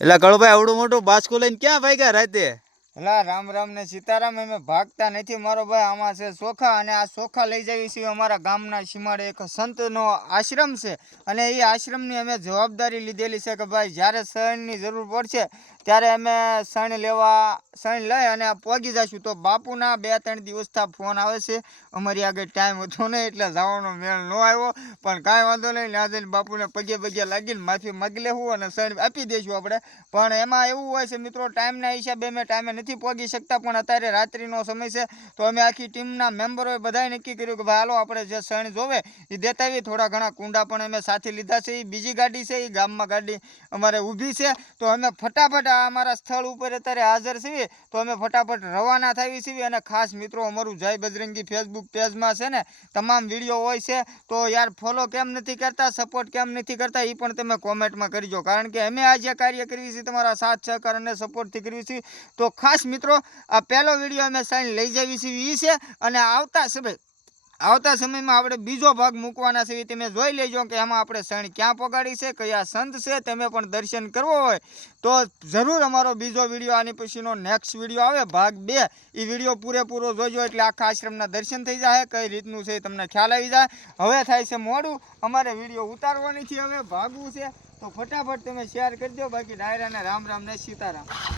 એટલે કળભાઈ આવડું મોટું બાસ્કું લઈને ક્યાં ભાગ્યા રાતે? એલા રામ રામ ને સીતારામ. અમે ભાગતા નથી મારો ભાઈ, આમાં છે ચોખા, અને આ ચોખા લઈ જઈએ છીએ અમારા ગામના સીમાડે એક સંતનો આશ્રમ છે, અને એ આશ્રમની અમે જવાબદારી લીધેલી છે કે ભાઈ જ્યારે શણની જરૂર પડશે ત્યારે અમે શણ લઈ અને પહોંચી જઈશું. તો બાપુના 2-3 દિવસથી ફોન આવે છે, અમારી આગળ ટાઈમ હતો નહીં એટલે જવાનો મેળ ન આવ્યો, પણ કાંઈ વાંધો નહીં, ત્યાં જઈને બાપુને પગે લાગીને માફી માગી લેવું અને શણ આપી દઈશું આપણે. પણ એમાં એવું હોય છે મિત્રો, ટાઈમના હિસાબે અમે ટાઈમે નથી પહોંચી શકતા, પણ અત્યારે રાત્રિનો સમય છે તો અમે આખી ટીમના મેમ્બરોએ બધાએ નક્કી કર્યું કે ભાઈ હાલો આપણે જે શણ જોવે એ દેતા આવીએ. થોડા ઘણા કુંડા પણ અમે સાથે લીધા છે. એ બીજી ગાડી છે, એ ગામમાં ગાડી અમારે ઊભી છે, તો અમે ફટાફટ અમારા સ્થળ ઉપર અત્યારે હાજર છીએ, તો અમે ફટાફટ રવાના થઈએ છીએ. અને ખાસ મિત્રો અમારું જય બજરંગી ફેસબુક પેજમાં છે ને તમામ વિડીયો હોય છે, તો યાર ફોલો કેમ નથી કરતા, સપોર્ટ કેમ નથી કરતા એ પણ તમે કોમેન્ટમાં કરજો, કારણ કે અમે આ જે કાર્ય કરીએ છીએ તમારા સાથ સહકાર અને સપોર્ટથી કરીએ છીએ. તો ખાસ મિત્રો આ પહેલો વિડીયો અમે સાઈન લઈ જઈએ છીએ એ છે, અને આવતા સમયમાં આપણે બીજો ભાગ મૂકવાના છે, તમે જોઈ લેજો કે એમાં આપણે શણ ક્યાં પગાડી છે, કયા સંત છે, તમે પણ દર્શન કરવો હોય તો જરૂર અમારો બીજો વિડીયો આની પછીનો નેક્સ્ટ વિડીયો આવે ભાગ 2, એ વિડીયો પૂરેપૂરો જોજો એટલે આખા આશ્રમના દર્શન થઈ જાય, કઈ રીતનું છે તમને ખ્યાલ આવી જાય. હવે થાય છે મોડું, અમારે વિડીયો ઉતારવાની છે, હવે ભાગવું છે, તો ફટાફટ તમે શેર કરજો. બાકી ડાયરાને રામ રામ ને સીતારામ.